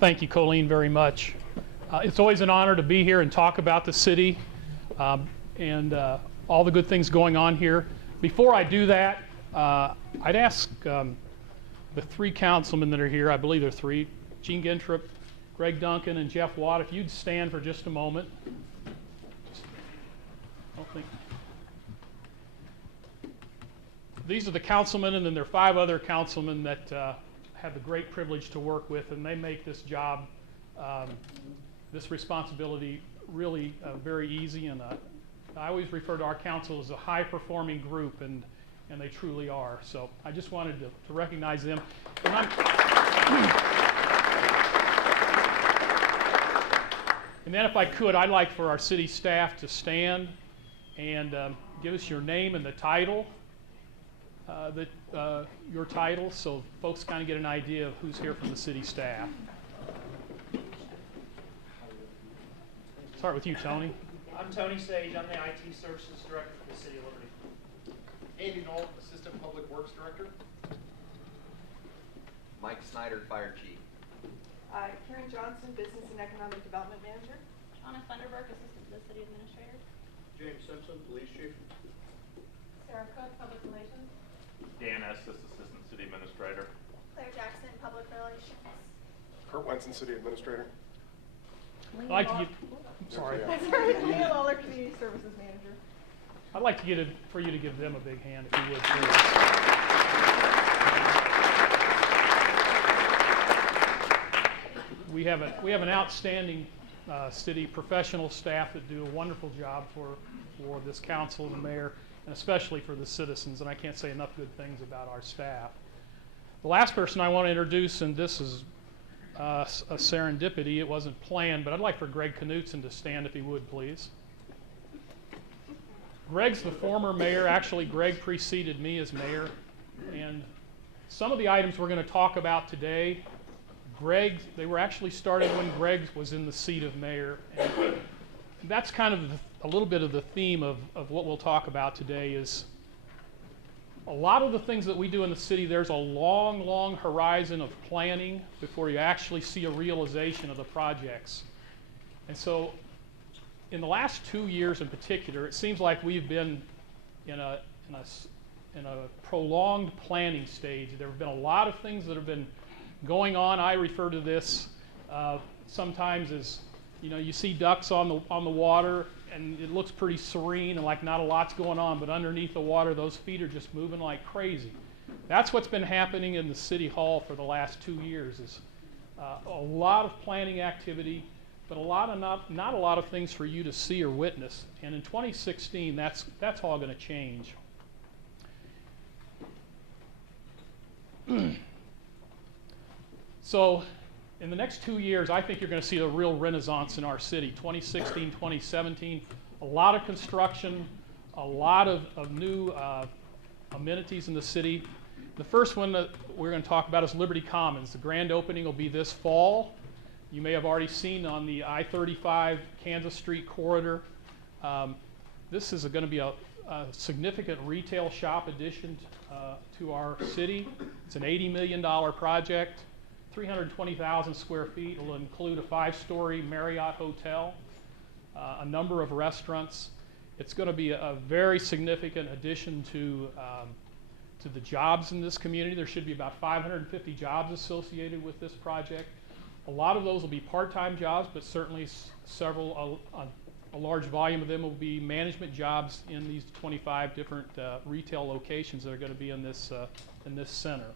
Thank you, Colleen, very much. It's always an honor to be here and talk about the city and all the good things going on here. Before I do that, I'd ask the three councilmen that are here, I believe there are three, Gene Gintrip, Greg Duncan, and Jeff Watt, if you'd stand for just a moment. These are the councilmen, and then there are 5 other councilmen that have the great privilege to work with, and they make this job, this responsibility really very easy. And I always refer to our council as a high-performing group, and they truly are. So I just wanted to recognize them. And then if I could, I'd like for our city staff to stand and give us your name and the title, your title, so folks kind of get an idea of who's here from the city staff. Start with you, Tony. I'm Tony Sage. I'm the IT Services Director for the City of Liberty. Andy Knoll, Assistant Public Works Director. Mike Snyder, Fire Chief. Karen Johnson, Business and Economic Development Manager. Shauna Funderburg, Assistant to the City Administrator. James Simpson, Police Chief. Sarah Cook, Public Relations. Dan Estes, Assistant City Administrator. Claire Jackson, Public Relations. Kurt Wenson, City Administrator. I'd like to give, sorry. Leah Lawler, Community Services Manager. I'd like to get it for you to give them a big hand, if you would, please. We have an outstanding city professional staff that do a wonderful job for this council and the mayor, and especially for the citizens, and I can't say enough good things about our staff. The last person I want to introduce, and this is a serendipity, it wasn't planned, but I'd like for Greg Knutson to stand if he would, please. Greg's the former mayor. Actually, Greg preceded me as mayor, and some of the items we're going to talk about today, they were actually started when Greg was in the seat of mayor, and that's kind of a little bit of the theme of what we'll talk about today. Is a lot of the things that we do in the city, there's a long, long horizon of planning before you actually see a realization of the projects. And so in the last 2 years in particular, it seems like we've been in a prolonged planning stage. There have been a lot of things that have been going on. I refer to this sometimes as, you see ducks on the water, and it looks pretty serene and like not a lot's going on, but underneath the water, those feet are just moving like crazy. That's what's been happening in the City Hall for the last 2 years, is a lot of planning activity, but not a lot of things for you to see or witness. And in 2016, that's all going to change. So in the next 2 years, I think you're going to see a real renaissance in our city. 2016, 2017, a lot of construction, a lot of new amenities in the city. The first one that we're going to talk about is Liberty Commons. The grand opening will be this fall. You may have already seen on the I-35 Kansas Street corridor. This is going to be a significant retail shop addition to our city. It's an $80 million project. 320,000 square feet. It will include a 5-story Marriott hotel, a number of restaurants. It's going to be a very significant addition to the jobs in this community. There should be about 550 jobs associated with this project. A lot of those will be part-time jobs, but certainly a large volume of them will be management jobs in these 25 different retail locations that are going to be in this center.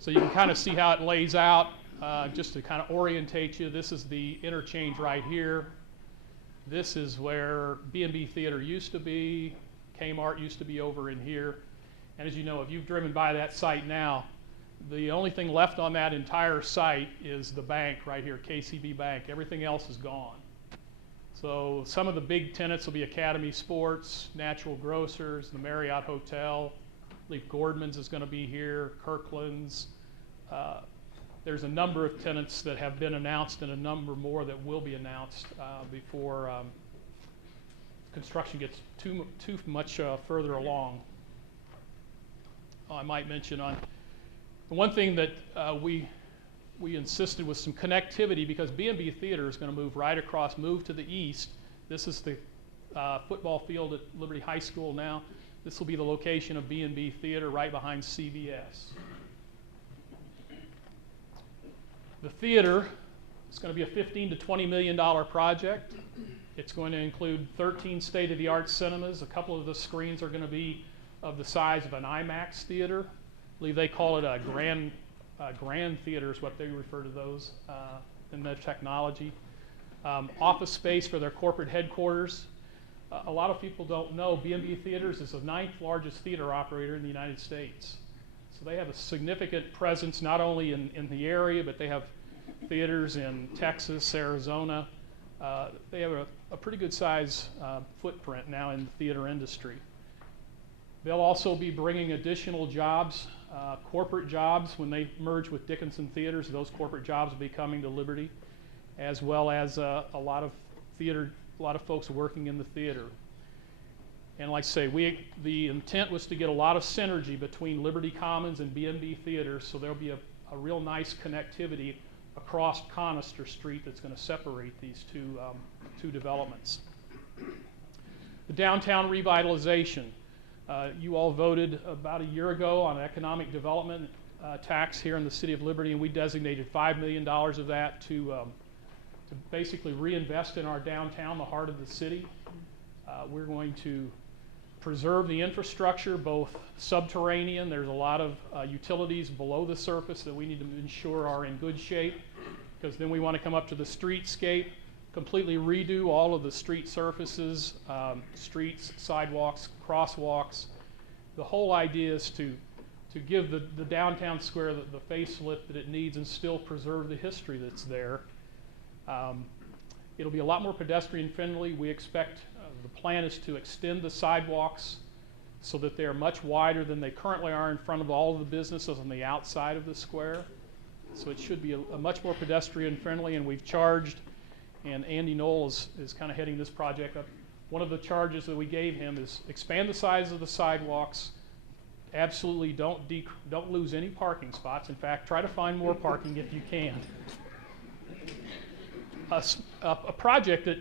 So you can kind of see how it lays out, just to kind of orientate you. This is the interchange right here. This is where B&B Theater used to be. Kmart used to be over in here. And as you know, if you've driven by that site now, the only thing left on that entire site is the bank right here, KCB Bank. Everything else is gone. So some of the big tenants will be Academy Sports, Natural Grocers, the Marriott Hotel. I believe Gordman's is going to be here, Kirkland's. There's a number of tenants that have been announced and a number more that will be announced before construction gets too much further along. I might mention on The one thing that we insisted was some connectivity, because B&B Theater is going to move to the east. This is the football field at Liberty High School now. This will be the location of B&B Theater right behind CVS. The theater is going to be a $15 to $20 million project. It's going to include 13 state-of-the-art cinemas. A couple of the screens are going to be of the size of an IMAX theater. I believe they call it a grand theater is what they refer to those in their technology. Office space for their corporate headquarters. A lot of people don't know B&B Theaters is the 9th largest theater operator in the United States. So they have a significant presence not only in the area, but they have theaters in Texas, Arizona. They have a pretty good size footprint now in the theater industry. They'll also be bringing additional jobs, corporate jobs, when they merge with Dickinson Theaters. Those corporate jobs will be coming to Liberty, as well as a lot of folks working in the theater. And like I say, the intent was to get a lot of synergy between Liberty Commons and B&B Theaters, so there'll be a real nice connectivity across Conister Street that's going to separate these two developments. The downtown revitalization. You all voted about a year ago on economic development tax here in the city of Liberty, and we designated $5 million of that to basically reinvest in our downtown, the heart of the city. We're going to preserve the infrastructure, both subterranean. There's a lot of utilities below the surface that we need to ensure are in good shape, because then we want to come up to the streetscape, completely redo all of the street surfaces, streets, sidewalks, crosswalks. The whole idea is to give the downtown square the facelift that it needs and still preserve the history that's there. It'll be a lot more pedestrian friendly. We expect the plan is to extend the sidewalks so that they're much wider than they currently are in front of all of the businesses on the outside of the square. So it should be a much more pedestrian friendly, and we've charged, and Andy Knoll is kind of heading this project up. One of the charges that we gave him is expand the size of the sidewalks. Absolutely don't lose any parking spots. In fact, try to find more parking if you can. A project that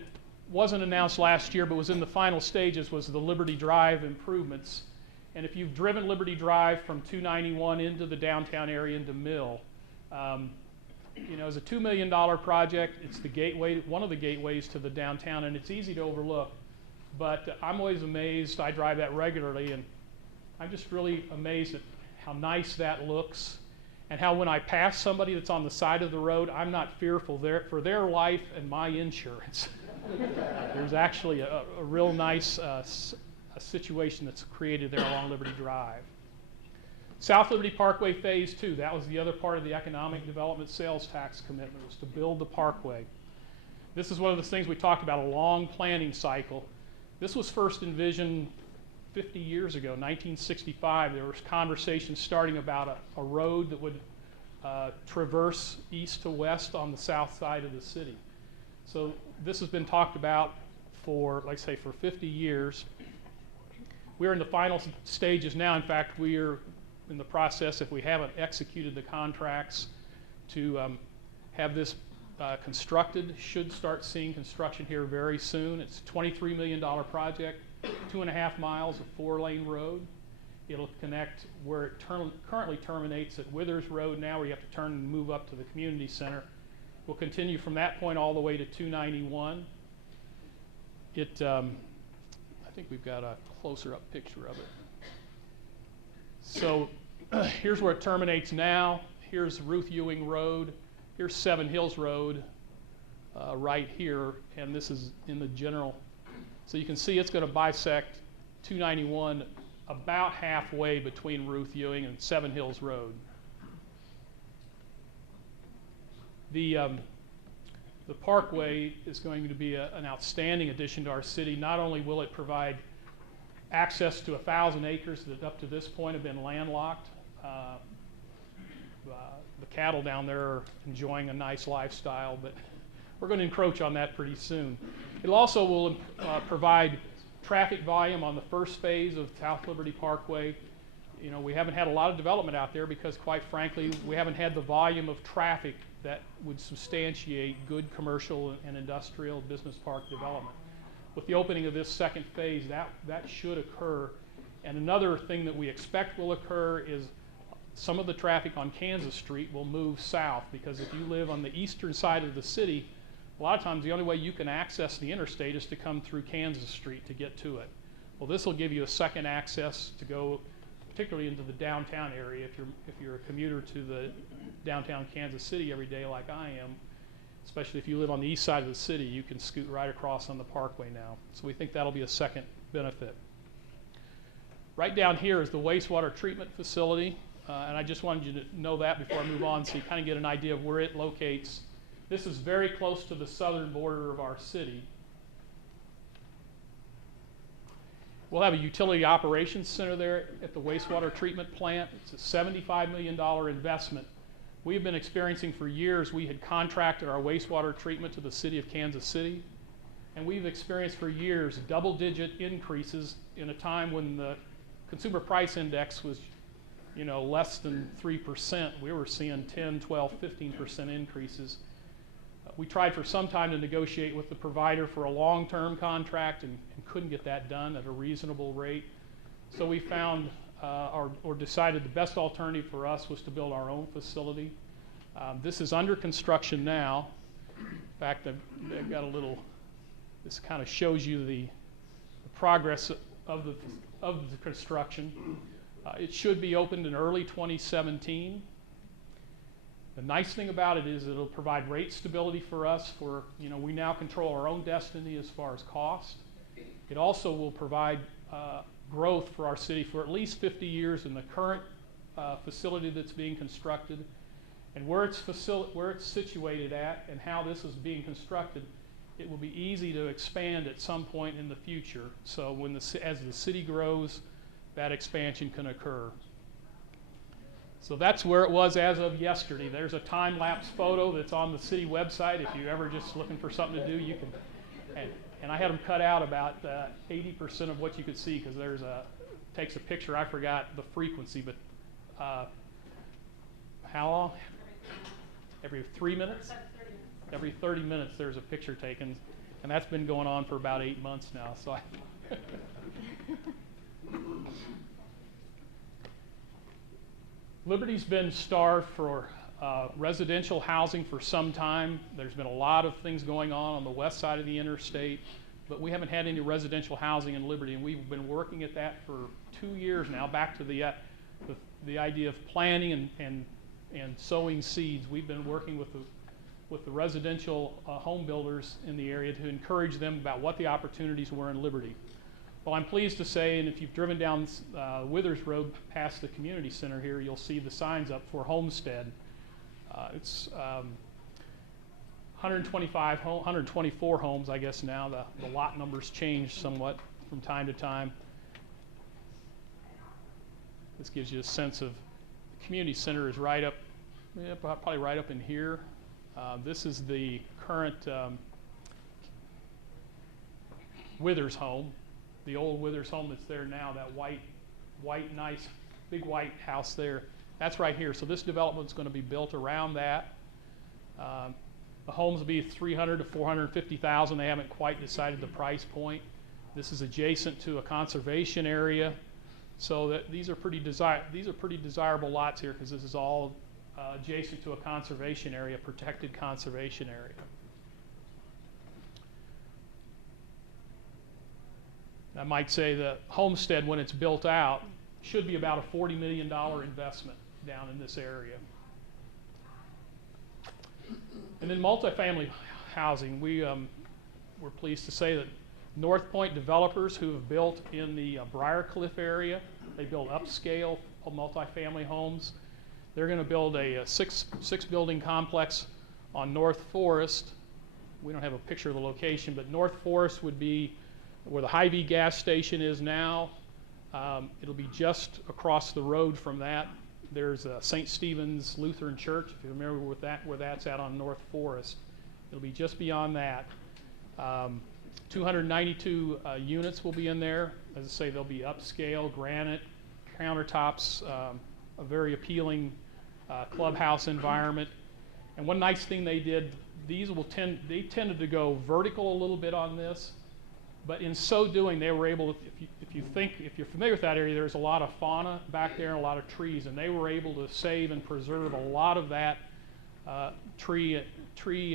wasn't announced last year but was in the final stages was the Liberty Drive improvements. And if you've driven Liberty Drive from 291 into the downtown area into Mill, it's a $2 million project. It's the gateway, one of the gateways to the downtown, and it's easy to overlook. But I'm always amazed. I drive that regularly, and I'm just really amazed at how nice that looks, and how when I pass somebody that's on the side of the road, I'm not fearful for their life and my insurance. There's actually a real nice a situation that's created there along Liberty Drive. South Liberty Parkway Phase 2, that was the other part of the economic development sales tax commitment, was to build the parkway. This is one of the things we talked about, a long planning cycle. This was first envisioned 50 years ago, 1965. There was conversations starting about a road that would traverse east to west on the south side of the city. So this has been talked about for, like I say, for 50 years. We're in the final stages now. In fact, we are in the process, if we haven't executed the contracts, to have this constructed. Should start seeing construction here very soon. It's a $23 million project, 2.5 miles of 4-lane road. It'll connect where it currently terminates at Withers Road now, where you have to turn and move up to the community center. We'll continue from that point all the way to 291. I think we've got a closer up picture of it. So here's where it terminates now. Here's Ruth Ewing Road. Here's Seven Hills Road right here, and this is in the general. So you can see it's going to bisect 291 about halfway between Ruth Ewing and Seven Hills Road. The parkway is going to be an outstanding addition to our city. Not only will it provide access to 1,000 acres that up to this point have been landlocked. The cattle down there are enjoying a nice lifestyle, but we're going to encroach on that pretty soon. It also will provide traffic volume on the first phase of South Liberty Parkway. you know, we haven't had a lot of development out there because, quite frankly, we haven't had the volume of traffic that would substantiate good commercial and industrial business park development. With the opening of this second phase, that should occur. And another thing that we expect will occur is some of the traffic on Kansas Street will move south, because if you live on the eastern side of the city, a lot of times the only way you can access the interstate is to come through Kansas Street to get to it. Well, this will give you a second access to go particularly into the downtown area if you're a commuter to the downtown Kansas City every day like I am. Especially if you live on the east side of the city, you can scoot right across on the parkway now. So we think that'll be a second benefit. Right down here is the wastewater treatment facility, and I just wanted you to know that before I move on so you kind of get an idea of where it locates. This is very close to the southern border of our city. We'll have a utility operations center there at the wastewater treatment plant. It's a $75 million investment. We've been experiencing for years, we had contracted our wastewater treatment to the city of Kansas City, and we've experienced for years double-digit increases in a time when the consumer price index was, you know, less than 3%. We were seeing 10, 12, 15% increases. We tried for some time to negotiate with the provider for a long-term contract and couldn't get that done at a reasonable rate. So we found or decided the best alternative for us was to build our own facility. This is under construction now. In fact, I've got a little, this kind of shows you the progress of the construction. It should be opened in early 2017. The nice thing about it is it'll provide rate stability for us for, you know, we now control our own destiny as far as cost. It also will provide growth for our city for at least 50 years in the current facility that's being constructed. And where it's situated at and how this is being constructed, it will be easy to expand at some point in the future. So when as the city grows, that expansion can occur. So that's where it was as of yesterday. There's a time-lapse photo that's on the city website. If you're ever just looking for something to do, you can. And I had them cut out about 80% of what you could see, because takes a picture. I forgot the frequency, but how long? Every 3 minutes? Every 30 minutes there's a picture taken, and that's been going on for about 8 months now. So Liberty's been starved for residential housing for some time. There's been a lot of things going on the west side of the interstate, but we haven't had any residential housing in Liberty, and we've been working at that for 2 years now, back to the idea of planting and sowing seeds. We've been working with the residential home builders in the area to encourage them about what the opportunities were in Liberty. Well, I'm pleased to say, and if you've driven down Withers Road past the community center here, you'll see the signs up for Homestead. It's 124 homes, I guess now. The lot numbers change somewhat from time to time. This gives you a sense of the community center is right up, probably right up in here. This is the current Withers home. The old Withers home that's there now, that white, nice, big white house there, that's right here. So this development's going to be built around that. The homes will be $300,000 to $450,000. They haven't quite decided the price point. This is adjacent to a conservation area, so that these are pretty desirable lots here, because this is all adjacent to a conservation area, protected conservation area. I might say the Homestead, when it's built out, should be about a $40 million investment down in this area. And then multifamily housing, we're pleased to say that North Point developers who have built in the Briarcliff area, they build upscale multifamily homes. They're going to build a six building complex on North Forest. We don't have a picture of the location, but North Forest would be where the Hy-Vee gas station is now. It'll be just across the road from that. There's St. Stephen's Lutheran Church, if you remember where that's at on North Forest. It'll be just beyond that. 292 units will be in there. As I say, they'll be upscale, granite, countertops, a very appealing clubhouse environment. And one nice thing they did, they tended to go vertical a little bit on this, but in so doing, they were able, if you're familiar with that area, there's a lot of fauna back there and a lot of trees, and they were able to save and preserve a lot of that tree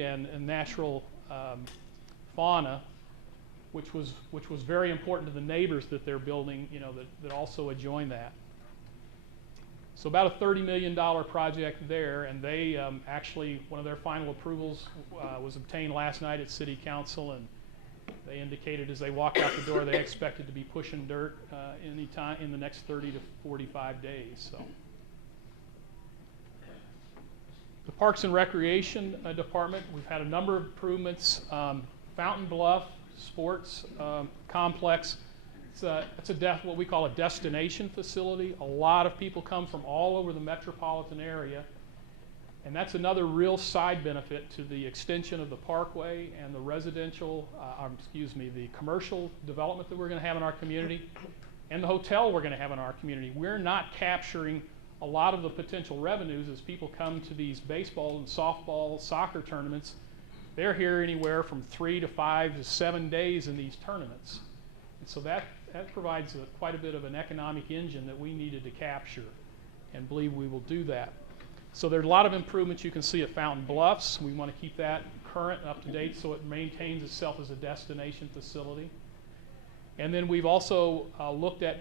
and natural fauna, which was very important to the neighbors that they're building, that also adjoin that. So about a $30 million project there, and they actually, one of their final approvals was obtained last night at City Council, and they indicated as they walked out the door they expected to be pushing dirt any time in the next 30 to 45 days. So, the Parks and Recreation Department, we've had a number of improvements. Fountain Bluff Sports Complex. It's what we call a destination facility. A lot of people come from all over the metropolitan area, and that's another real side benefit to the extension of the parkway and the the commercial development that we're going to have in our community, and the hotel we're going to have in our community. We're not capturing a lot of the potential revenues as people come to these baseball and softball, soccer tournaments. They're here anywhere from 3 to 5 to 7 days in these tournaments. And so that provides quite a bit of an economic engine that we needed to capture, and believe we will do that. So there's a lot of improvements you can see at Fountain Bluffs. We want to keep that current and up to date so it maintains itself as a destination facility. And then we've also looked at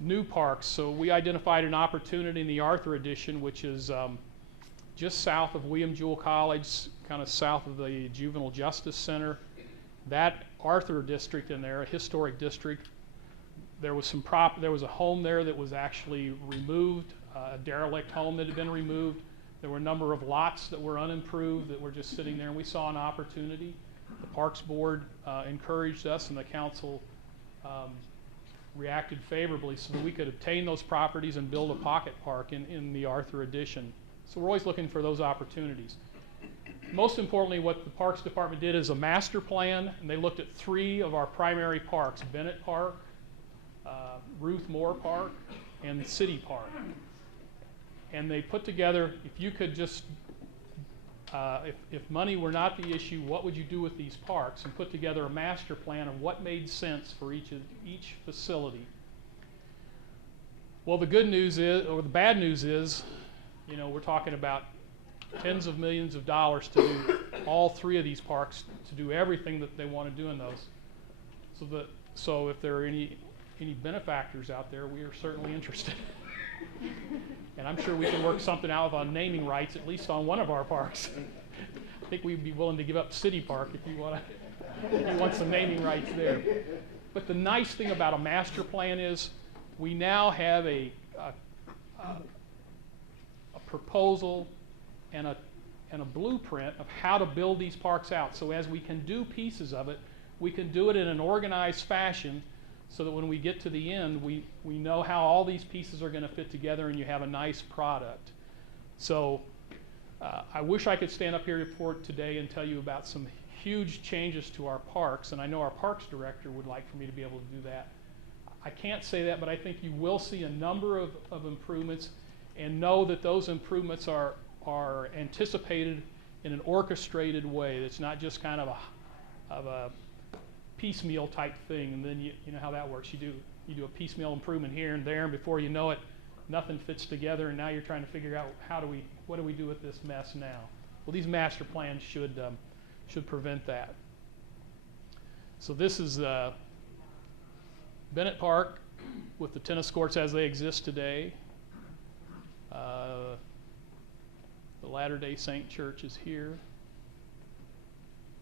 new parks. So we identified an opportunity in the Arthur Addition, which is just south of William Jewell College, kind of south of the Juvenile Justice Center. That Arthur district in there, a historic district, there was a home there that was actually removed, a derelict home that had been removed. There were a number of lots that were unimproved that were just sitting there, and we saw an opportunity. The Parks Board encouraged us, and the council reacted favorably so that we could obtain those properties and build a pocket park in the Arthur Addition. So we're always looking for those opportunities. Most importantly, what the Parks Department did is a master plan, and they looked at 3 of our primary parks: Bennett Park, Ruth Moore Park, and City Park. And they put together, if you could just, if money were not the issue, what would you do with these parks? And put together a master plan of what made sense for each facility. Well, the good news is, or the bad news is, we're talking about tens of millions of dollars to do all 3 of these parks, to do everything that they want to do in those. So if there are any benefactors out there, we are certainly interested. And I'm sure we can work something out on naming rights, at least on one of our parks. I think we'd be willing to give up City Park if you want some naming rights there. But the nice thing about a master plan is we now have a proposal and a blueprint of how to build these parks out. So as we can do pieces of it, we can do it in an organized fashion, so that when we get to the end, we know how all these pieces are going to fit together and you have a nice product. So I wish I could stand up here today and tell you about some huge changes to our parks, and I know our Parks Director would like for me to be able to do that. I can't say that, but I think you will see a number of improvements, and know that those improvements are anticipated in an orchestrated way. That's not just kind of a piecemeal type thing, and then you know how that works. You do a piecemeal improvement here and there, and before you know it, nothing fits together, and now you're trying to figure out what do we do with this mess now. Well, these master plans should prevent that. So this is Bennett Park with the tennis courts as they exist today. The Latter-day Saint Church is here.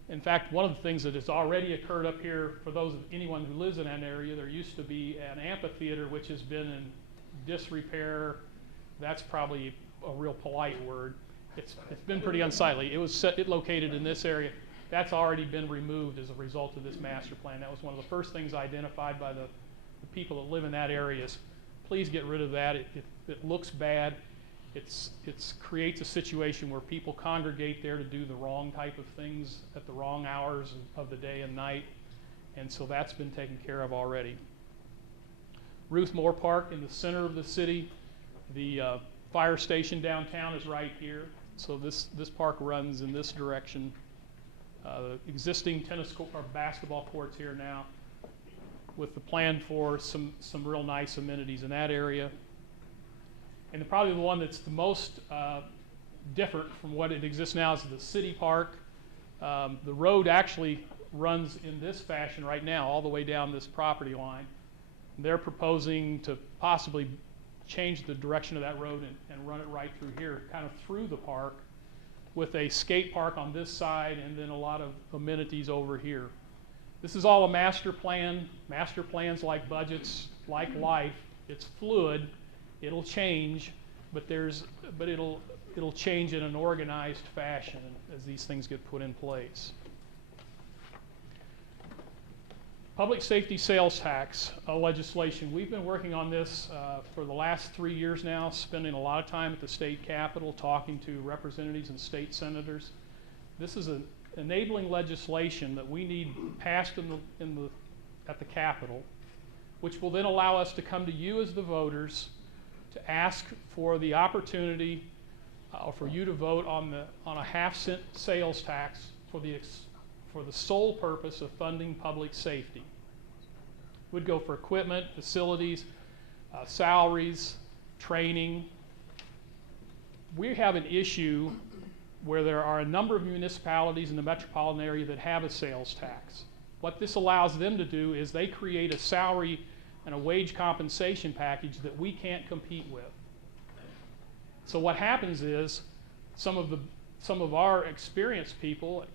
In fact, one of the things that has already occurred up here, for anyone who lives in that area, there used to be an amphitheater which has been in disrepair. That's probably a real polite word. It's been pretty unsightly. It located in this area. That's already been removed as a result of this master plan. That was one of the first things identified by the people that live in that area. Is please get rid of that. It looks bad. It creates a situation where people congregate there to do the wrong type of things at the wrong hours of the day and night, and so that's been taken care of already. Ruth Moore Park in the center of the city. The fire station downtown is right here. So this park runs in this direction. The existing tennis court or basketball courts here now, with the plan for some real nice amenities in that area. And probably the one that's the most different from what it exists now is the city park. The road actually runs in this fashion right now, all the way down this property line. They're proposing to possibly change the direction of that road and run it right through here, kind of through the park, with a skate park on this side and then a lot of amenities over here. This is all a master plan. Master plans, like budgets, like life, it's fluid. It'll change, but it'll change in an organized fashion as these things get put in place. Public safety sales tax legislation. We've been working on this for the last 3 years now, spending a lot of time at the state capitol talking to representatives and state senators. This is an enabling legislation that we need passed at the capitol, which will then allow us to come to you as the voters to ask for the opportunity for you to vote on a half-cent sales tax for the sole purpose of funding public safety. Would go for equipment, facilities, salaries, training. We have an issue where there are a number of municipalities in the metropolitan area that have a sales tax. What this allows them to do is they create a salary and a wage compensation package that we can't compete with. So what happens is some of our experienced people,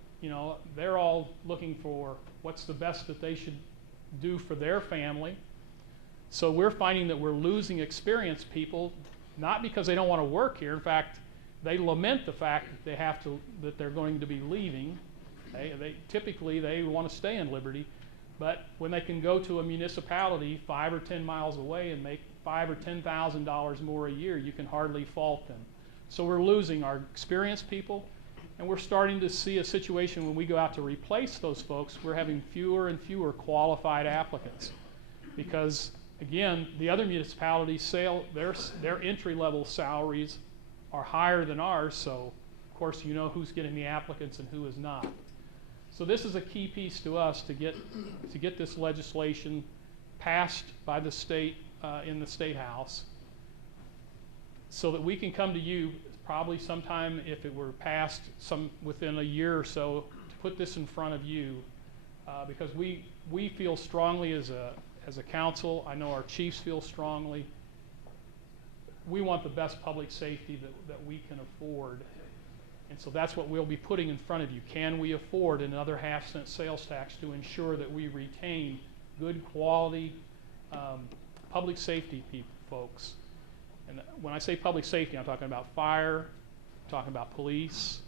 they're all looking for what's the best that they should do for their family. So we're finding that we're losing experienced people, not because they don't want to work here. In fact, they lament the fact that they're going to be leaving. Typically they want to stay in Liberty, but when they can go to a municipality 5 or 10 miles away and make $5,000 or $10,000 more a year, you can hardly fault them. So we're losing our experienced people, and we're starting to see a situation when we go out to replace those folks, we're having fewer and fewer qualified applicants. Because, again, the other municipalities, their entry-level salaries are higher than ours, so, of course, you know who's getting the applicants and who is not. So this is a key piece to us to get this legislation passed by the state in the State House, so that we can come to you probably sometime, if it were passed within a year or so, to put this in front of you, because we feel strongly as a council. I know our chiefs feel strongly. We want the best public safety that we can afford, and so that's what we'll be putting in front of you. Can we afford another half-cent sales tax to ensure that we retain good quality public safety folks? And when I say public safety, I'm talking about fire, I'm talking about police,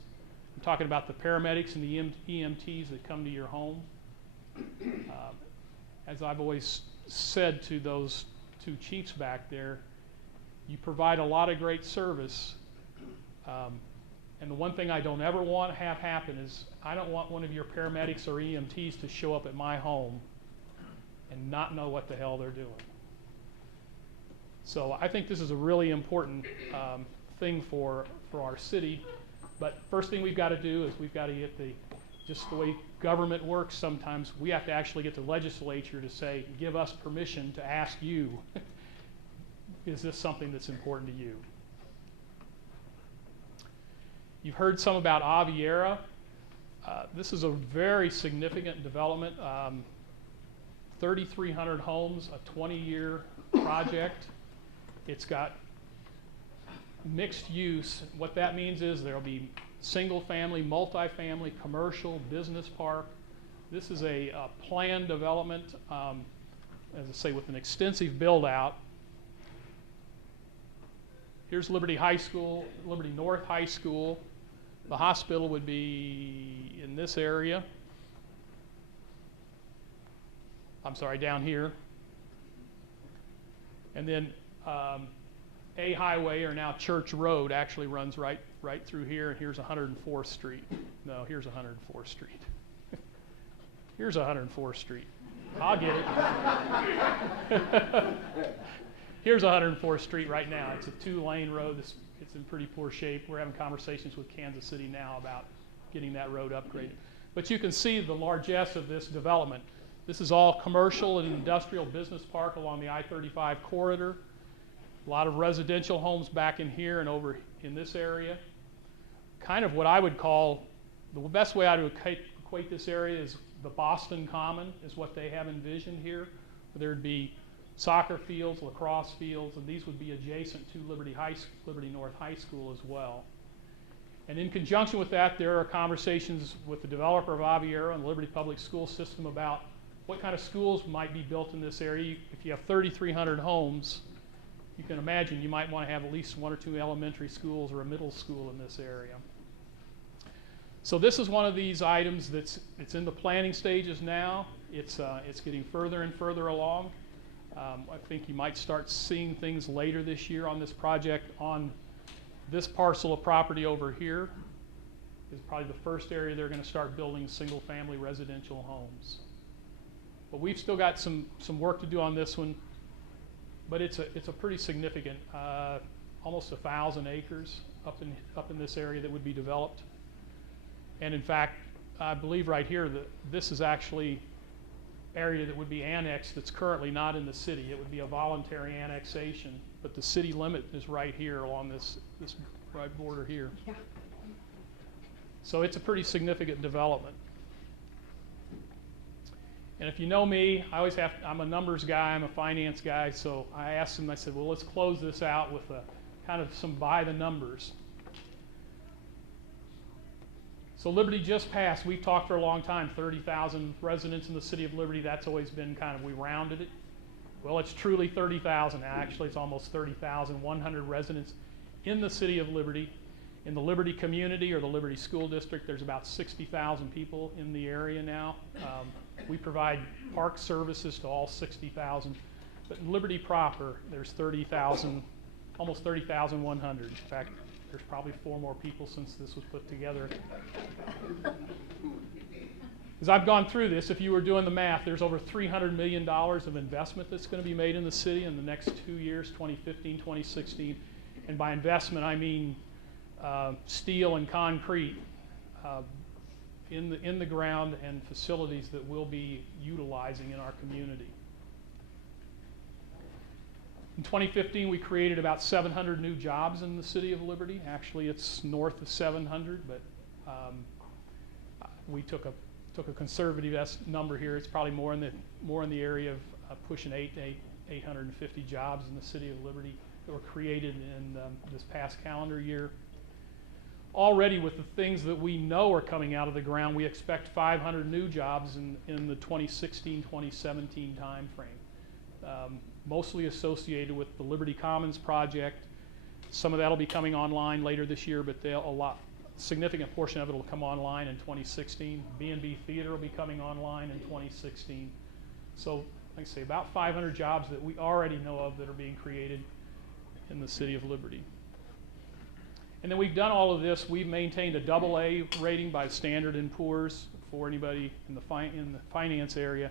I'm talking about the paramedics and the EMTs that come to your home. As I've always said to those two chiefs back there, you provide a lot of great service, and the one thing I don't ever want to have happen is I don't want one of your paramedics or EMTs to show up at my home and not know what the hell they're doing. So I think this is a really important thing for our city. But first thing we've got to do is we've got to get just the way government works sometimes, we have to actually get the legislature to say, give us permission to ask you, is this something that's important to you? You've heard some about Aviera. This is a very significant development. 3,300 homes, a 20-year project. It's got mixed use. What that means is there'll be single family, multifamily, commercial, business park. This is a planned development, as I say, with an extensive build out. Here's Liberty High School, Liberty North High School. The hospital would be in this area. I'm sorry, down here. And then A Highway, or now Church Road, actually runs right through here, and here's 104th Street. No, here's 104th Street. Here's 104th Street. I'll get it. Here's 104th Street right now. It's a 2-lane road. It's in pretty poor shape. We're having conversations with Kansas City now about getting that road upgraded. But you can see the largesse of this development. This is all commercial and industrial business park along the I-35 corridor. A lot of residential homes back in here and over in this area. Kind of what I would call, the best way I would equate this area is the Boston Common is what they have envisioned here. There'd be soccer fields, lacrosse fields, and these would be adjacent to Liberty North High School as well. And in conjunction with that, there are conversations with the developer of Aviero and the Liberty Public School System about what kind of schools might be built in this area. If you have 3,300 homes, you can imagine you might want to have at least 1 or 2 elementary schools or a middle school in this area. So this is one of these items it's in the planning stages now. It's getting further and further along. I think you might start seeing things later this year on this project. On this parcel of property over here is probably the first area they're going to start building single-family residential homes. But we've still got some work to do on this one. But it's a pretty significant, almost 1,000 acres up in this area that would be developed. And in fact, I believe right here that this is actually area that would be annexed that's currently not in the city. It would be a voluntary annexation, but the city limit is right here along this right border here. Yeah. So it's a pretty significant development. And if you know me, I'm a numbers guy, I'm a finance guy, so I asked them, I said, well, let's close this out with a kind of some by the numbers. So Liberty just passed, we've talked for a long time, 30,000 residents in the city of Liberty. That's always been kind of, we rounded it. Well, it's truly 30,000. Actually, it's almost 30,100 residents in the city of Liberty. In the Liberty community or the Liberty School District, there's about 60,000 people in the area now. We provide park services to all 60,000. But in Liberty proper, there's 30,000, almost 30,100. In fact, there's probably 4 more people since this was put together. As I've gone through this, if you were doing the math, there's over $300 million of investment that's going to be made in the city in the next 2 years, 2015, 2016. And by investment, I mean steel and concrete in the ground and facilities that we'll be utilizing in our community. In 2015, we created about 700 new jobs in the city of Liberty. Actually, it's north of 700, but we took a conservative number here. It's probably more in the area of pushing 850 jobs in the city of Liberty that were created in this past calendar year. Already with the things that we know are coming out of the ground, we expect 500 new jobs in the 2016-2017 time frame. Mostly associated with the Liberty Commons project. Some of that will be coming online later this year, but significant portion of it will come online in 2016. B&B Theater will be coming online in 2016. So, like I say, about 500 jobs that we already know of that are being created in the city of Liberty. And then we've done all of this. We've maintained a AA rating by Standard & Poor's for anybody in the finance area.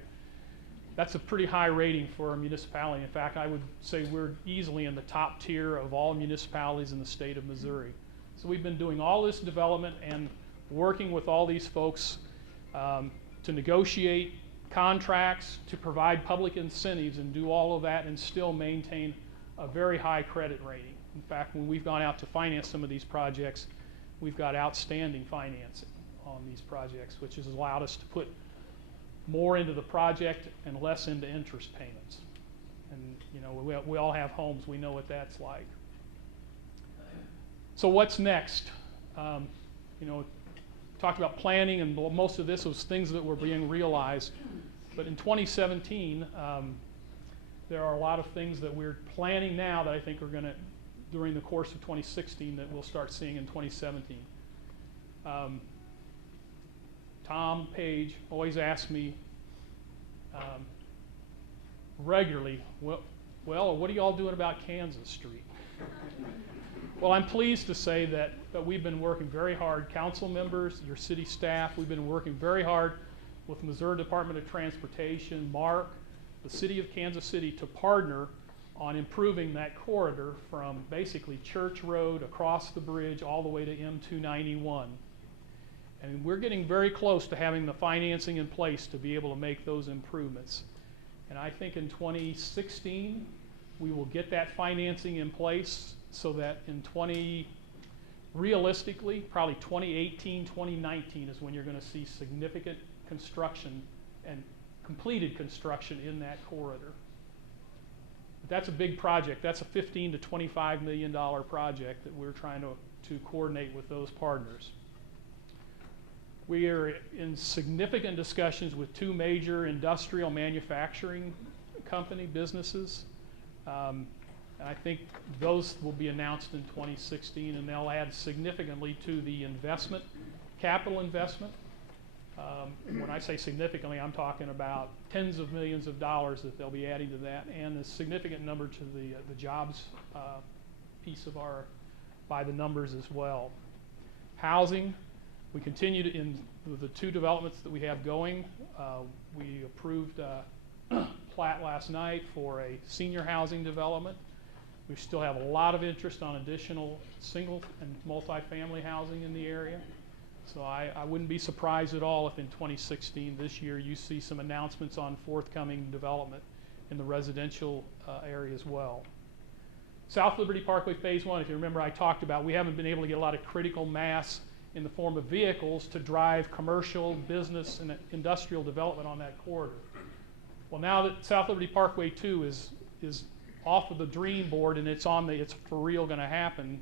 That's a pretty high rating for a municipality. In fact, I would say we're easily in the top tier of all municipalities in the state of Missouri. So we've been doing all this development and working with all these folks to negotiate contracts, to provide public incentives and do all of that and still maintain a very high credit rating. In fact, when we've gone out to finance some of these projects, we've got outstanding financing on these projects, which has allowed us to put more into the project and less into interest payments. And you know, we all have homes. We know what that's like. So what's next? Talked about planning, and most of this was things that were being realized. But in 2017, there are a lot of things that we're planning now that I think are going to, during the course of 2016, that we'll start seeing in 2017. Tom Page always asks me regularly, well, what are you all doing about Kansas Street? Well, I'm pleased to say that we've been working very hard, council members, your city staff, we've been working very hard with Missouri Department of Transportation, MARC, the City of Kansas City to partner on improving that corridor from basically Church Road across the bridge all the way to M291. And we're getting very close to having the financing in place to be able to make those improvements. And I think in 2016, we will get that financing in place so that in realistically, probably 2018, 2019 is when you're going to see significant construction and completed construction in that corridor. But that's a big project. That's a $15 to $25 million project that we're trying to coordinate with those partners. We are in significant discussions with two major industrial manufacturing businesses. And I think those will be announced in 2016, and they'll add significantly to the investment, capital investment. When I say significantly, I'm talking about tens of millions of dollars that they'll be adding to that, and a significant number to the jobs piece of by the numbers as well. Housing, we continue to, in the two developments that we have going, we approved plat last night for a senior housing development. We still have a lot of interest on additional single and multifamily housing in the area. So I wouldn't be surprised at all if in 2016, this year, you see some announcements on forthcoming development in the residential area as well. South Liberty Parkway Phase 1, if you remember I talked about, we haven't been able to get a lot of critical mass in the form of vehicles to drive commercial, business, and industrial development on that corridor. Well, now that South Liberty Parkway 2 is off of the dream board and it's for real going to happen,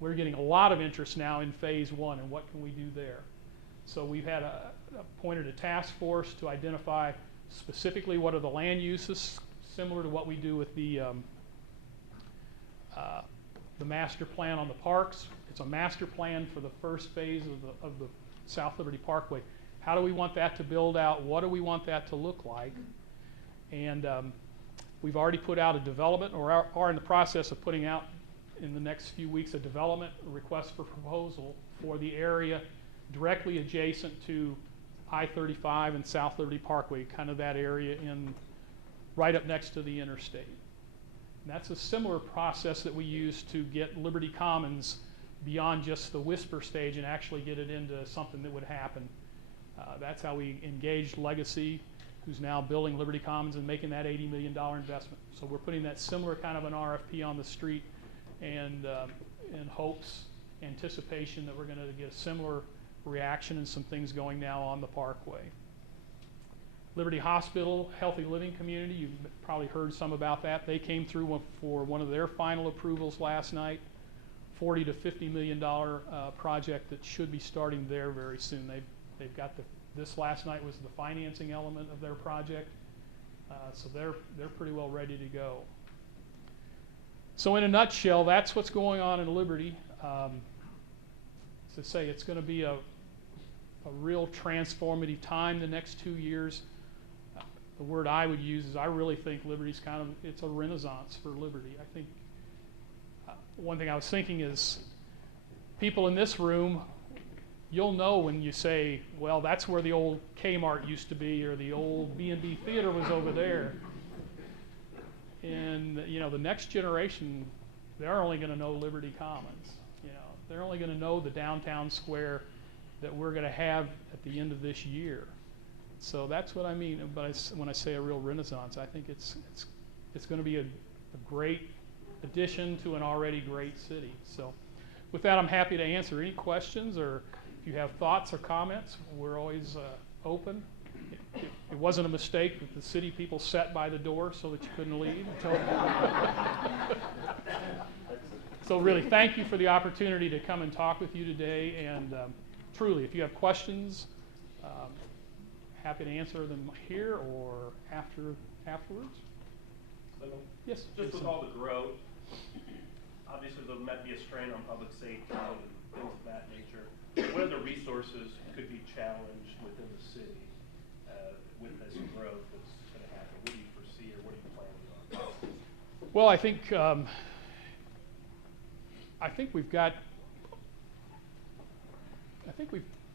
we're getting a lot of interest now in Phase 1 and what can we do there. So we've had appointed a task force to identify specifically what are the land uses, similar to what we do with the master plan on the parks. It's a master plan for the first phase of the South Liberty Parkway. How do we want that to build out? What do we want that to look like? And we've already put out a development, or are in the process of putting out in the next few weeks, a development request for proposal for the area directly adjacent to I-35 and South Liberty Parkway, kind of that area right up next to the interstate. And that's a similar process that we use to get Liberty Commons beyond just the whisper stage and actually get it into something that would happen. That's how we engaged Legacy, who's now building Liberty Commons and making that $80 million investment. So we're putting that similar kind of an RFP on the street, and in hopes, anticipation that we're going to get a similar reaction and some things going now on the Parkway. Liberty Hospital, Healthy Living Community, you've probably heard some about that. They came through for one of their final approvals last night, $40 to $50 million project that should be starting there very soon. They've got this last night was the financing element of their project, so they're pretty well ready to go. So in a nutshell, that's what's going on in Liberty. As I say, it's going to be a real transformative time the next 2 years. The word I would use is I really think Liberty's it's a renaissance for Liberty. I think one thing I was thinking is people in this room, you'll know when you say, well, that's where the old Kmart used to be, or the old B&B Theater was over there. And the next generation, they're only going to know Liberty Commons. They're only going to know the downtown square that we're going to have at the end of this year. So that's what I mean when I say a real renaissance. I think it's going to be a great addition to an already great city. So with that, I'm happy to answer any questions, or if you have thoughts or comments, we're always open. It wasn't a mistake that the city people sat by the door so that you couldn't leave. So really, thank you for the opportunity to come and talk with you today. And truly, if you have questions, happy to answer them here or afterwards. So, Yes. just with all the growth, obviously there might be a strain on public safety and things of that nature. What other resources could be challenged within the city with this growth that's going to happen? What do you foresee, or what are you planning on? Well, I think we've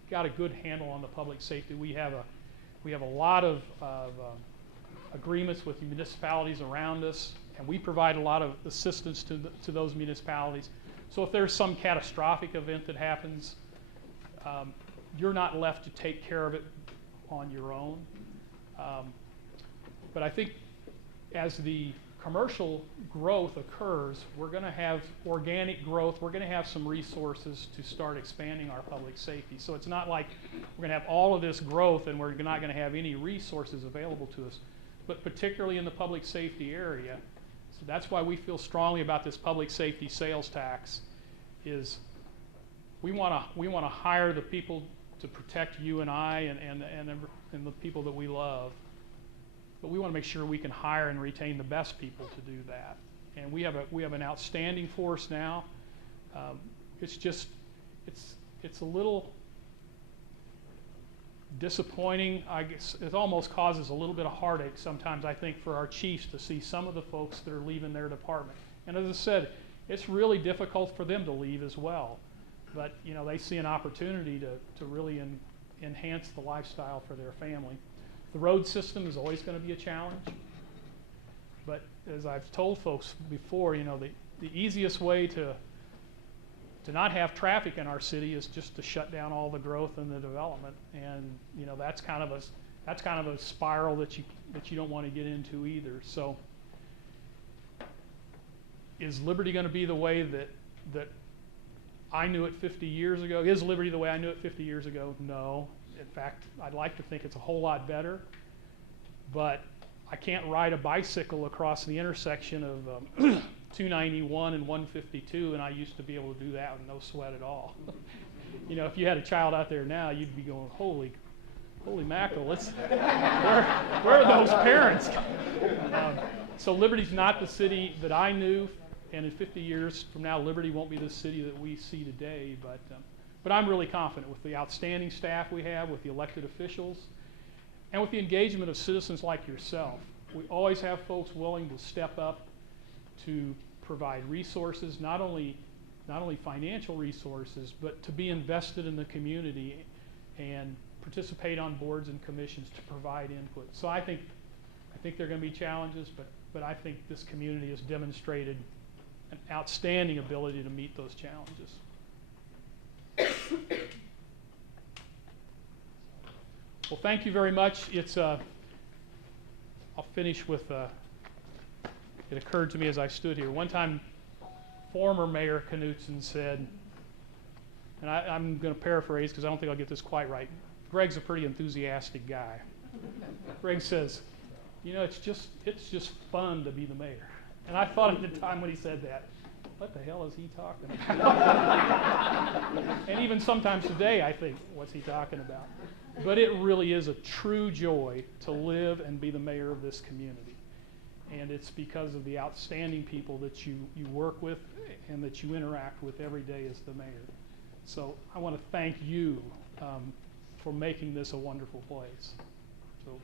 got a good handle on the public safety. We have We have a lot of agreements with municipalities around us, and we provide a lot of assistance to those municipalities. So if there's some catastrophic event that happens, you're not left to take care of it on your own. But I think as the commercial growth occurs, we're going to have organic growth. We're going to have some resources to start expanding our public safety. So it's not like we're going to have all of this growth and we're not going to have any resources available to us, but particularly in the public safety area. So that's why we feel strongly about this public safety sales tax. Is we want to hire the people to protect you and I and the people that we love. But we want to make sure we can hire and retain the best people to do that. And we have an outstanding force now. It's just it's a little disappointing. I guess it almost causes a little bit of heartache sometimes, I think, for our chiefs to see some of the folks that are leaving their department. And as I said, it's really difficult for them to leave as well. But you know, they see an opportunity to really enhance the lifestyle for their family. The road system is always going to be a challenge. But as I've told folks before, you know, the easiest way to not have traffic in our city is just to shut down all the growth and the development. And you know, that's kind of a spiral that you don't want to get into either. So is Liberty going to be the way that I knew it 50 years ago? Is Liberty the way I knew it 50 years ago? No. In fact, I'd like to think it's a whole lot better. But I can't ride a bicycle across the intersection of 291 and 152, and I used to be able to do that with no sweat at all. You know, if you had a child out there now, you'd be going, holy mackerel, where are those parents? So Liberty's not the city that I knew, and in 50 years from now, Liberty won't be the city that we see today. But I'm really confident with the outstanding staff we have, with the elected officials, and with the engagement of citizens like yourself. We always have folks willing to step up to provide resources, not only financial resources, but to be invested in the community and participate on boards and commissions to provide input. So I think there are going to be challenges, but I think this community has demonstrated an outstanding ability to meet those challenges. Well, thank you very much. I'll finish with, it occurred to me as I stood here. One time, former Mayor Knutson said, and I'm going to paraphrase because I don't think I'll get this quite right. Greg's a pretty enthusiastic guy. Greg says, you know, it's just fun to be the mayor. And I thought at the time when he said that, what the hell is he talking about? And even sometimes today I think, what's he talking about? But it really is a true joy to live and be the mayor of this community. And it's because of the outstanding people that you work with and that you interact with every day as the mayor. So I want to thank you for making this a wonderful place. So